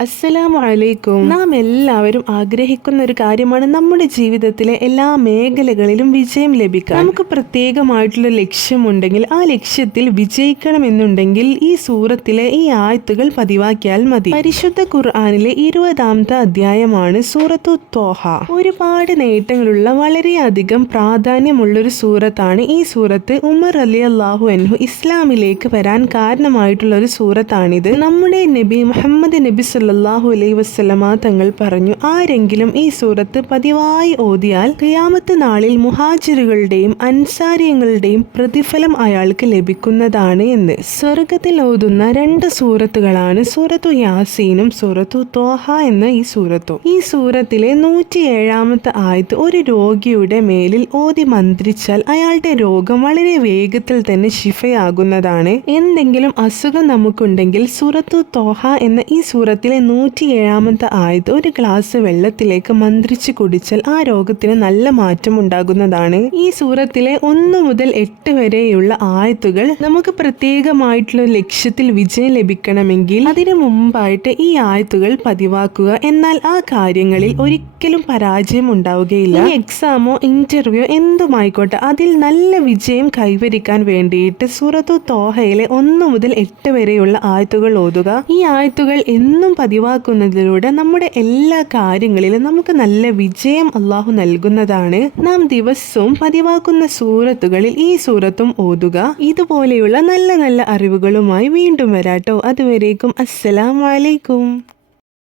അസ്സലാമു അലൈക്കും നാം എല്ലാവരും ആഗ്രഹിക്കുന്ന ഒരു കാര്യമാണ് നമ്മുടെ ജീവിതത്തിലെ എല്ലാ മേഖലകളിലും വിജയം ലഭിക്കുക നമുക്ക് പ്രത്യേകമായിട്ടുള്ള ലക്ഷ്യമുണ്ടെങ്കിൽ ആ ലക്ഷ്യത്തിൽ വിജയിക്കണമെന്നുണ്ടെങ്കിൽ ഈ സൂറത്തിലെ ഈ ആയത്തുകൾ പതിവാക്കിയാൽ മതി. പരിശുദ്ധ ഖുർആാനിലെ ഇരുപതാമത്തെ അധ്യായമാണ് സൂറത്തു തോഹ. ഒരുപാട് നേട്ടങ്ങളുള്ള വളരെയധികം പ്രാധാന്യമുള്ള ഒരു സൂറത്താണ് ഈ സൂറത്ത്. ഉമർ അലി അള്ളാഹു അൻഹു ഇസ്ലാമിലേക്ക് വരാൻ കാരണമായിട്ടുള്ള ഒരു സൂറത്താണിത്. നമ്മുടെ നബി മുഹമ്മദ് നബി സല്ലല്ലാഹു അലൈ വസ്ലമ തങ്ങൾ പറഞ്ഞു ആരെങ്കിലും ഈ സൂറത്ത് പതിവായി ഓതിയാൽ ക്രിയാമത്ത് നാളിൽ മുഹാജിറുകളുടെയും അൻസാരിയങ്ങളുടെയും പ്രതിഫലം അയാൾക്ക് ലഭിക്കുന്നതാണ് എന്ന്. സ്വർഗത്തിൽ ഓതുന്ന രണ്ട് സൂറത്തുകളാണ് സൂറത്തു യാസീനും സൂറത്തു തോഹ എന്ന ഈ സൂറത്തു. ഈ സൂറത്തിലെ നൂറ്റി ഏഴാമത്തെ ആയത്ത് ഒരു രോഗിയുടെ മേലിൽ ഓതി മന്ത്രിച്ചാൽ അയാളുടെ രോഗം വളരെ വേഗത്തിൽ തന്നെ ശിഫയാകുന്നതാണ്. എന്തെങ്കിലും അസുഖം നമുക്കുണ്ടെങ്കിൽ സൂറത്തു തോഹ എന്ന ഈ സൂറത്തിലെ നൂറ്റി ഏഴാമത്തെ ആയത് ഒരു ഗ്ലാസ് വെള്ളത്തിലേക്ക് മന്ത്രിച്ച് കുടിച്ചാൽ ആ രോഗത്തിന് നല്ല മാറ്റം ഉണ്ടാകുന്നതാണ്. ഈ സൂറത്തിലെ ഒന്ന് മുതൽ എട്ട് വരെയുള്ള ആയത്തുകൾ നമുക്ക് പ്രത്യേകമായിട്ടുള്ള ലക്ഷ്യത്തിൽ വിജയം ലഭിക്കണമെങ്കിൽ അതിനു മുമ്പായിട്ട് ഈ ആയത്തുകൾ പതിവാക്കുക. എന്നാൽ ആ കാര്യങ്ങളിൽ ഒരിക്കലും പരാജയം ഉണ്ടാവുകയില്ല. ഈ എക്സാമോ ഇന്റർവ്യൂ എന്തുമായിക്കോട്ടെ അതിൽ നല്ല വിജയം കൈവരിക്കാൻ വേണ്ടിയിട്ട് സൂറത്തു തോഹയിലെ ഒന്ന് മുതൽ എട്ട് വരെയുള്ള ആയത്തുകൾ ഓതുക. ഈ ആയത്തുകൾ എന്നും പതിവാക്കുന്നതിലൂടെ നമ്മുടെ എല്ലാ കാര്യങ്ങളിലും നമുക്ക് നല്ല വിജയം അള്ളാഹു നൽകുന്നതാണ്. നാം ദിവസവും പതിവാക്കുന്ന സൂറത്തുകളിൽ ഈ സൂറത്തും ഓതുക. ഇതുപോലെയുള്ള നല്ല നല്ല അറിവുകളുമായി വീണ്ടും വരാട്ടോ. അതുവരേക്കും അസ്സലാമലൈക്കും